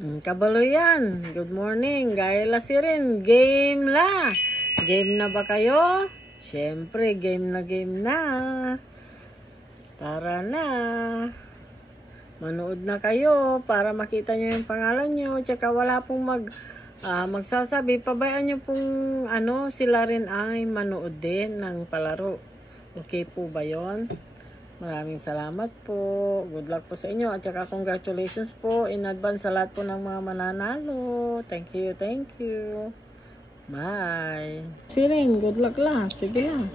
Kabaloyan, good morning. Gaya la si rin, game la. Game na ba kayo? Siyempre, game na. Tara na. Manood na kayo para makita nyo yung pangalan nyo. Tsaka wala pong magsasabi. Pabayaan nyo pong sila rin ay manood din ng palaro. Okay po ba yun? Maraming salamat po. Good luck po sa inyo. At saka congratulations po in advance sa lahat po ng mga mananalo. Thank you. Bye. Siring, good luck lang. Sige lang.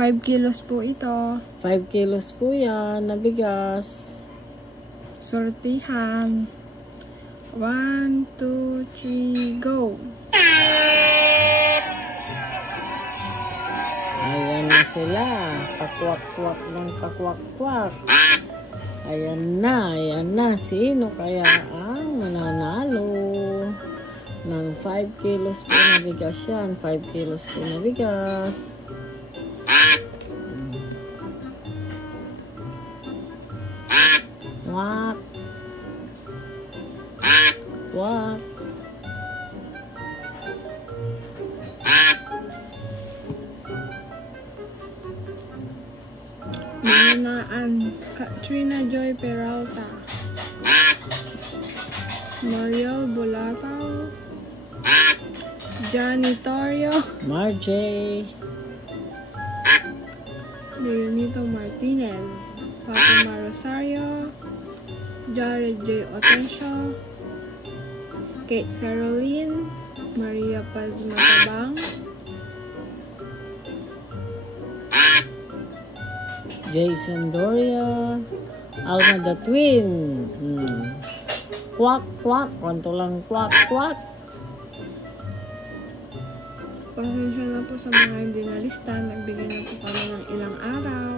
5 kilos po ito. 5 kilos po yan na bigas. Sortihan. 1, 2, 3, go! Ayan na sila. Pakwak-kwak ng pakwak-kwak. Ayan na. Sino kaya ang mananalo ng 5 kilos po na bigas yan? 5 kilos po na bigas. Kwak. Kwak. Mananaan, Katrina Joy Peralta, Mariel Bolataw, Johnny Torio, Marjay, Leonito Martinez, Fatima Rosario, Jared J. Otensio, Kate Caroline, Maria Paz Matabang, Jason Doria, Alma the Twin. Kwak, kwak. Kwanto lang kwak, kwak. Pasensya na po sa mga hindi nalista. Nagbigay na po kami ng ilang araw.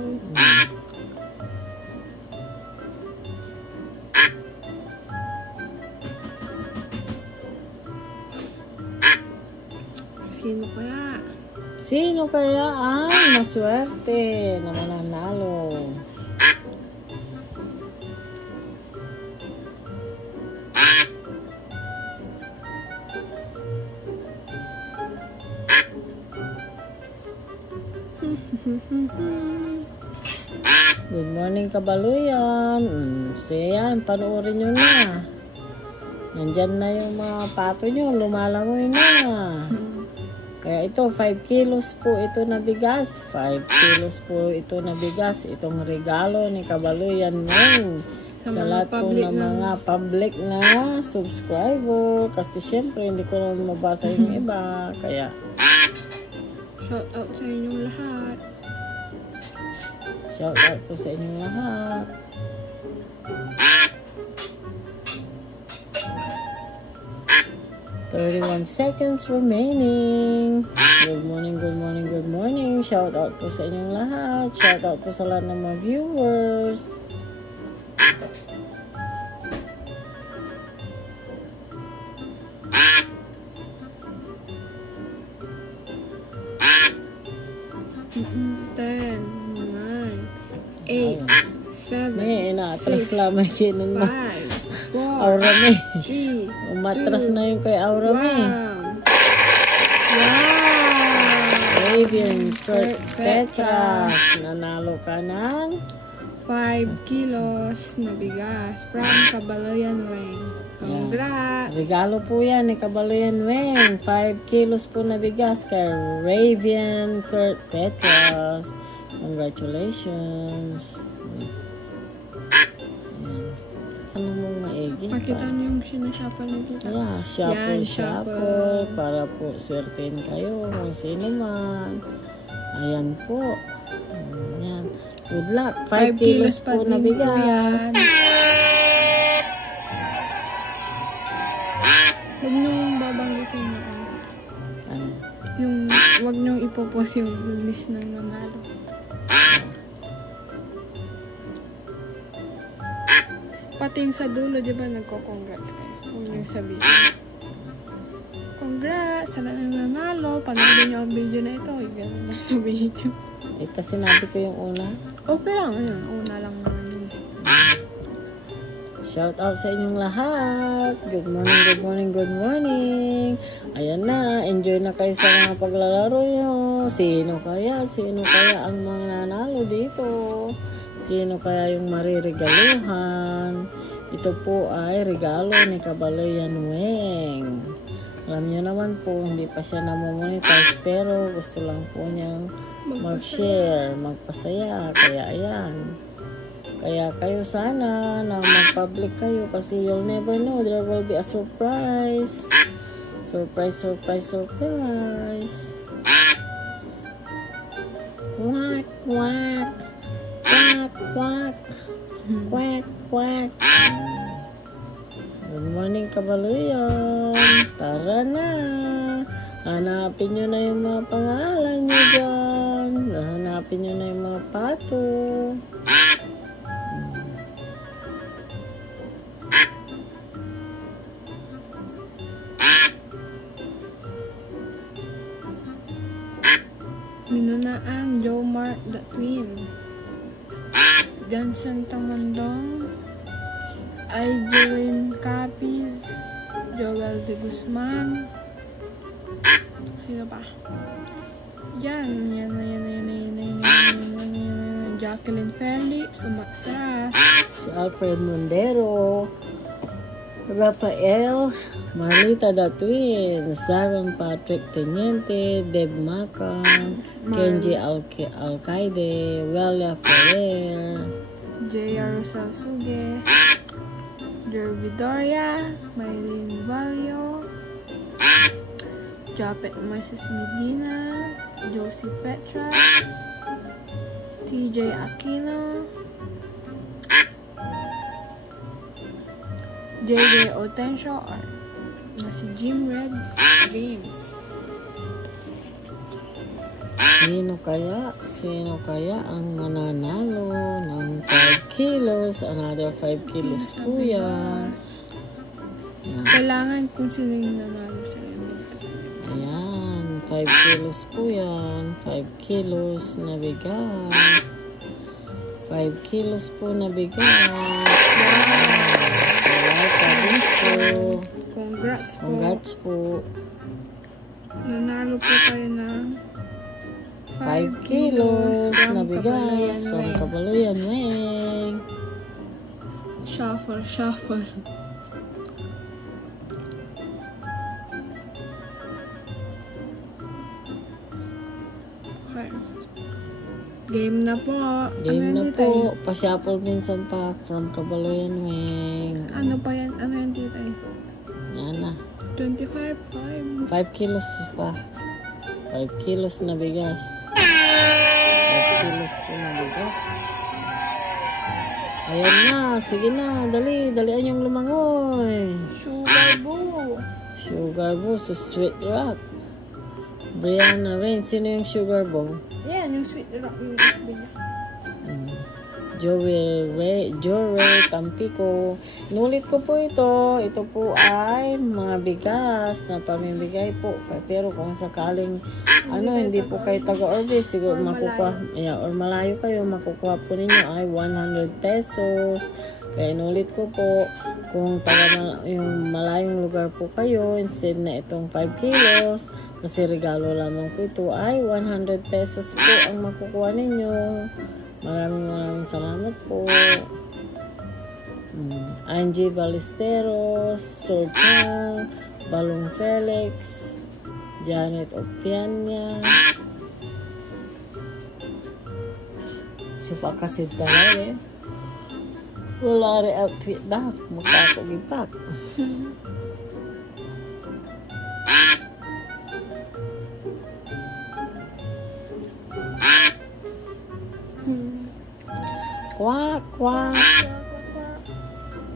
Sino kaya ang maswerte na mananalo? Good morning, Kabaluyan. Siyan, panoorin nyo na. Nandyan na yung mga pato nyo. Lumalangoy na. Kaya ito, 5 kilos po ito na bigas. 5 kilos po ito na bigas. Itong regalo ni Kabaluyan Meng. Sa lahat po ng mga public na subscriber. Kasi syempre, hindi ko naman mabasa yung iba. Kaya, shout out sa inyong lahat. Shout out po sa inyong lahat. "31 seconds remaining. Good morning. Shout out po sa inyong lahat. Shout out po sa lahat ng mga viewers. Ten, 9, 8, 7, May inaatras lamang kinan mo. 5, 4, Aura me. 3, Umatras na yung kay Aura me. 1. Raven Kurt Petras. Nanalo ka ng 5 kilos na bigas from Kabaluyan Meng. Congrats! regalo po yan ni Kabaluyan Meng. 5 kilos po na bigas kay Raven Kurt Petras. Congratulations. Ano mong maigi? Pakita niyo yung sinasapa nito. Yeah, shuffle. Para po swertein kayo kung sino man. Ayan po. Ayan. Good luck. 5 kilos po na bigas. Huwag niyong babanggitin na huwag niyong ipopost yung list ng nanalo. Pati yung sa dulo, di ba, nagko-congrats kayo. Huwag niyong sabihin. Congrats! Sa nanalo. Panoodin niyo ang video na ito. Ganun na sabihin niyo. Kasi sinabi ko yung una. Okay lang. Ayun, una lang naman yun. Shout out sa inyong lahat. Good morning, good morning, good morning. Ayan na, enjoy na kayo sa mga paglalaro nyo. Sino kaya ang mga nanalo dito? Sino kaya yung mariregaluhan? Ito po ay regalo ni Kabaloyan Weng. Alam nyo naman po, hindi pa siya namomonetize pero gusto lang po niyang mag-share, magpasaya. Kaya ayan. Kaya kayo sana na mag-public kayo kasi you'll never know. There will be a surprise. Surprise, surprise, surprise. Quack, quack. Quack, quack. Quack, quack. Good morning, Kabaloyan. Tara na. Hanapin nyo na yung mga pangalan nyo dyan. Hanapin nyo na yung mga pato. Minunaan, Joe Mark the Twin, Johnson Tamandong, Ijeline Capiz, Joel de Guzman, sino pa? Yan, Jacqueline Felix, Sumatras, Si Alfred Mondero, Rafael, Marita the Twin, Sharon Patrick Teniente, Deb Macan, Kenji Alcaide, Welia Ferrer, J.R. Rosal Suge, Jervy Doria, Maylene Valio, Japet Mrs. Medina, Josie Petras, TJ Aquino, JJ Otensio, na si Jim Red James. Sino kaya ang mananalo ng 5 kilos? Another 5 kilos po yan. Kailangan kung sino yung nanalo sa Ayan, 5 kilos po yan. 5 kilos na bigas. 5 kilos po na bigas. Congrats po. Nanalo po kayo ng 5 kilos na bigas from Kabaloyan Weng. Shuffle, shuffle. Okay. Game na po. Game na po. Pa-shuffle minsan pa from Kabaloyan Weng. Ano pa yan? Ano yan, titay? Yan na. 25, 5 kilos pa. 5 kilos na bigas. 5 kilos po na bigas. Ayan na. Sige na. Dalian yung lumangoy. Sugar Boo. Sugar Boo sa Sweet Rock. Brianna Rain. Sino yung Sugar Boo? Yan, yung Sweet Rock. Yung FB niya. Joe Ray Tampico. Inulit ko po ito. Ito po ay mga bigas na pamimigay po. Pero kung sakaling hindi po kayo taga-Orbis, siguro makukuha, or malayo kayo, makukuha po ninyo ay 100 pesos. Kaya inulit ko po, kung yung malayong lugar po kayo, instead na itong 5 kilos, kasi regalo lamang po ito, ay 100 pesos po ang makukuha ninyo. Maraming salamat po. Angie Ballesteros, Sortang, Balong Felix, Janet Opianya. Siya kasi talaga wala rin outfit na. Magkakagipak. Quack, quack.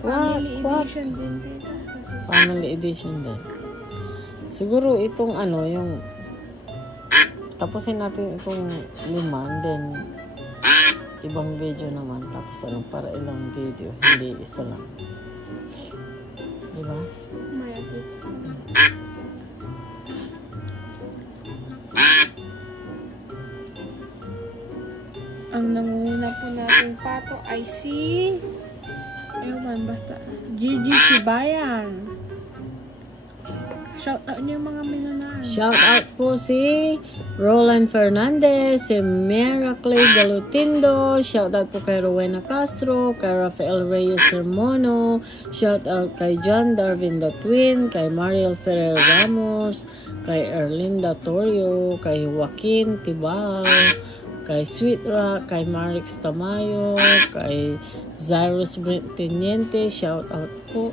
Family edition din dito. Family edition din. Siguro itong yung tapusin natin itong 5, then ibang video naman. Tapos para ilang video, hindi isa lang. Diba? Mayatid. Ang nangunguna po nating pato ay si Ewan, basta. Gigi Sibayan. Shoutout niyo mga minanaan. Shout out po si Roland Fernandez, si Miracle Galutindo, shout out po kay Rowena Castro, kay Rafael Reyes Hermono, shout out kay John Darwin the Twin, kay Mariel Ferrer Ramos, kay Erlinda Torio, kay Joaquin Tibal, kay Sweet Rock, kay Marix Tamayo, kay Zyrus Brent Teniente, shout out po.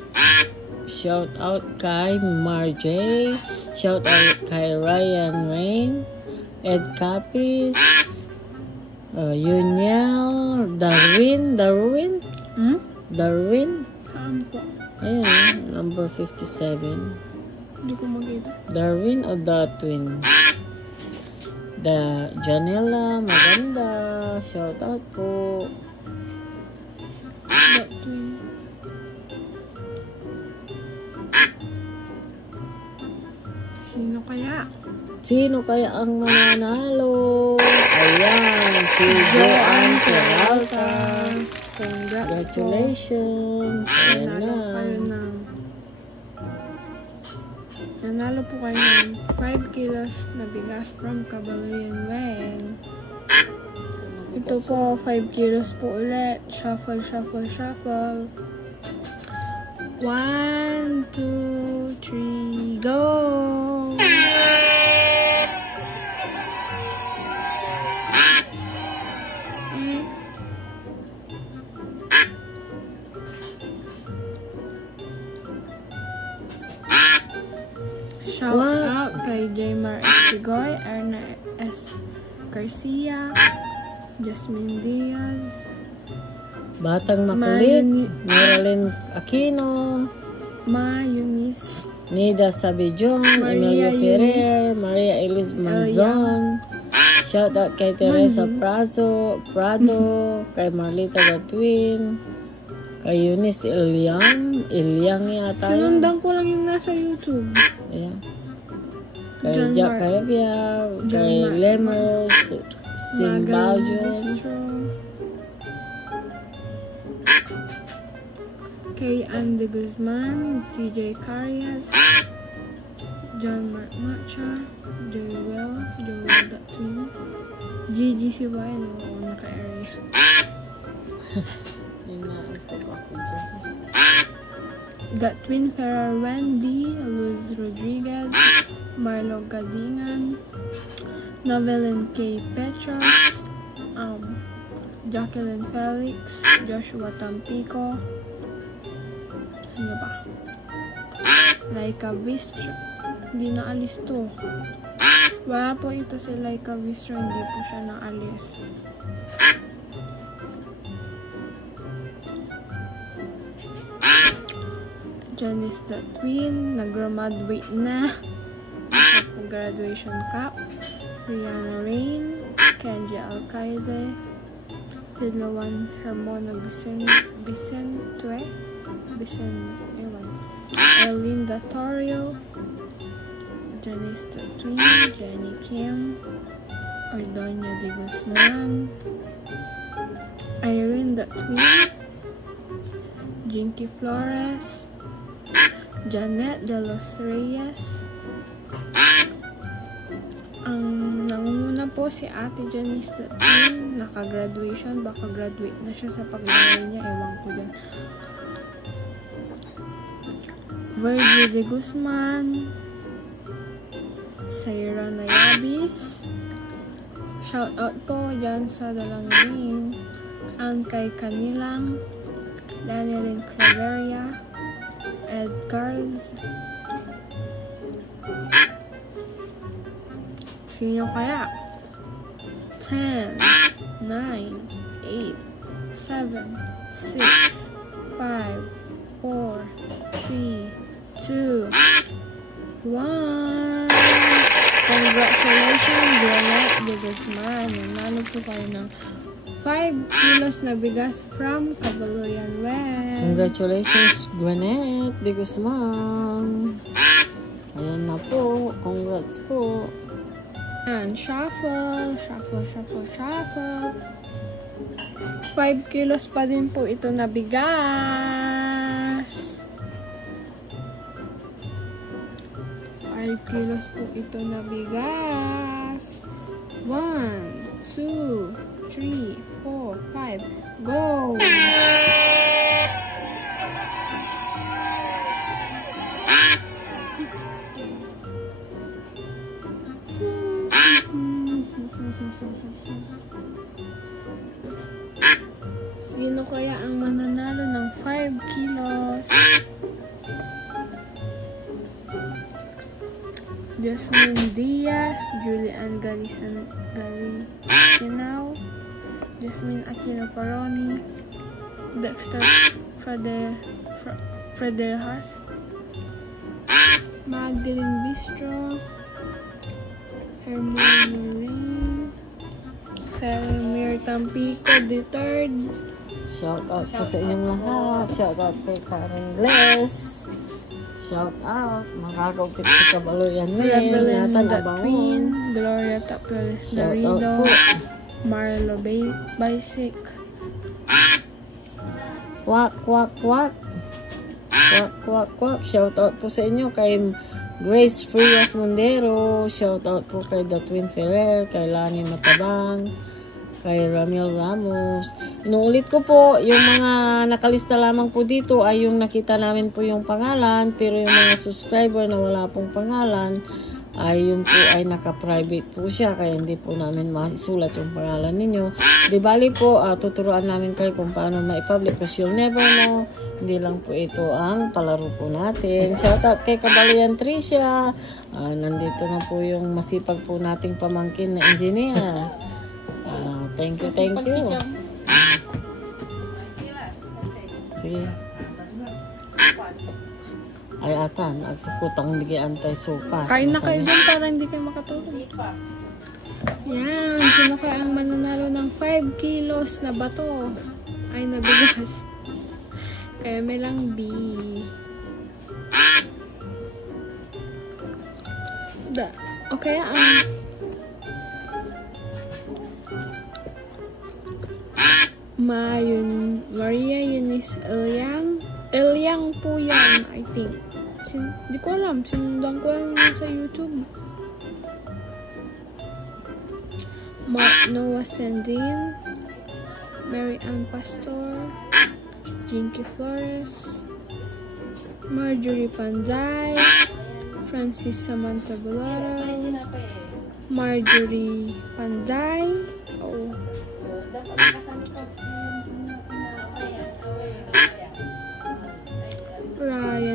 Shout out kay Marjay, shout out kay Ryan Rain, Ed Capis, Yuniel, Darwin, Saan po? ayan, number 57. Hindi ko makita. Darwin o The Twin? Janela, maganda, shout out po. The Twin. Sino kaya ang mananalo? Ayan, si Joanne Peralta. Congratulations. Ayan na. Nanalo po kayo ng 5 kilos na bigas from Kabaluyan Well. Ito po, 5 kilos po ulit. Shuffle, shuffle, shuffle. 1, 2, 3, go! Shout out kay Jaymar Estigoy, Erna S. Garcia, Jasmine Diaz, Batang Makulit, Marilyn Aquino, Ma Eunice, Nida Sabijon, Emilio Ferrer, Maria Elis Manzon. Shout out kay Teresa Prado, kay Marlita the Twin, kay Eunice Ilyang yata. Sinundan ko lang yung nasa YouTube. Ayan. Kay Jack Caevia, kay Lemers, Simbajon, kay Andy Guzman, TJ Carias, John Mark Macha, Joel the Twin, Gigi Sibayan, naka-area. The Twin Ferrer Wendy, Luz Rodriguez, Marlo Gadingan, Novelyn K. Petros, Jacqueline Felix, Joshua Tampico, ano ba? Laika Vistra, hindi naalis to. Wala po ito si Laika Vistra, hindi po siya naalis. Janice the Twin, nag-graduate na. Graduation Cup. Rihanna Rain, Kenji Alcaide, Fidlawan Hermona Erlinda Torio, Janice the Twin, Jenny Kim, Ordonia de Guzman, Irene the Twin, Jinky Flores, Janet de los Reyes. Ang nangunguna po si Ate Janice the Twin, naka-graduation, baka graduate na siya sa pag-aaral niya, ewan ko dyan. Virgil de Guzman, Sayra Nayabis, shout out po dyan sa Dalangin, ang kay Kanilang, Danielin Claveria, Ed Carls. Sino kaya? 10, 9, 8, 7, 6, 5, 4, 3, 2, 1. Congratulations, Janet de Guzman. Nanalo po kayo ng 5 kilos na bigas from Kabaluyan Well. Congratulations, Gwinnett de Guzman. Ayan na po. Congrats po. And shuffle, shuffle, shuffle, shuffle. 5 kilos pa din po ito na bigas. 5 kilos po ito na bigas. 1, 2, 3, 4, 5. Go! Sino kaya ang mananalo ng 5 kilos? Jasmine Diaz, Julian Galicinao, Jasmine Aquino Paroni, Dexter Fredejas, Magdalene Bistro, Hermine Marie, Felmir Tampico III. Shout out po sa inyong lahat. Shout out kay Karen Gles. Shout out. Makakaupit sa Kabaloyan Win. Nathan Abangon. Gloria Tapiales Shout out po. Marlo Basic. Kwak, kwak, kwak. Kwak, kwak, kwak. Shout out po sa inyo kay Grace Frias Mondero. Shout out po kay Datwin Ferrer, kay Lani Matabang, kay Ramil Ramos. Inuulit ko po, yung mga nakalista lamang po dito ay yung nakita namin po yung pangalan, pero yung mga subscriber na wala pong pangalan ay yung po ay naka-private po siya, kaya hindi po namin maisulat yung pangalan ninyo. Di bali po, tuturuan namin kayo kung paano ma-public kasi you'll never know. Hindi lang po ito ang palaro po natin. Shoutout kay Kabaloyan Tricia. Nandito na po yung masipag po nating pamangkin na engineer. Thank you, thank you. Sige. Ay ata, nagsuputang hindi kayo antay-suka. Kain na kayo dun para hindi kayo makatulog. Yan, sino kaya ang mananalo ng 5 kilos na bato? Ay, nabigas. Kaya may lang B. Okay, Maria Eunice Elyang po yan, I think. Di ko alam, sinundan ko yan sa YouTube. Noah Sandin, Mary Ann Pastor, Jinky Flores, Marjorie Panday, Francis Samantha Bularo, Marjorie Panday,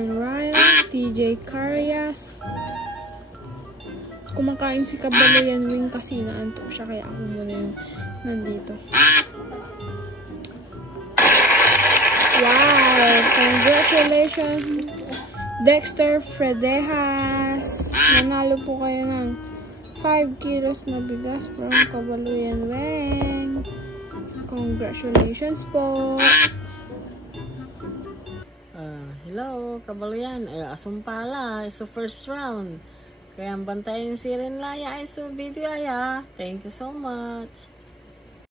Ryan, TJ Carias. Kumakain si Kabaloyan Wing kasi naantok siya, kaya ako muna yung nandito. Wow! Congratulations, Dexter Fredejas! Nanalo po kayo ng 5 kilos na bigas from Kabaloyan Wing. Congratulations po! Hello, Kabaloyan. Asumpala. So, first round. Kaya ang bantayan si Renlaya ay so video ay Thank you so much.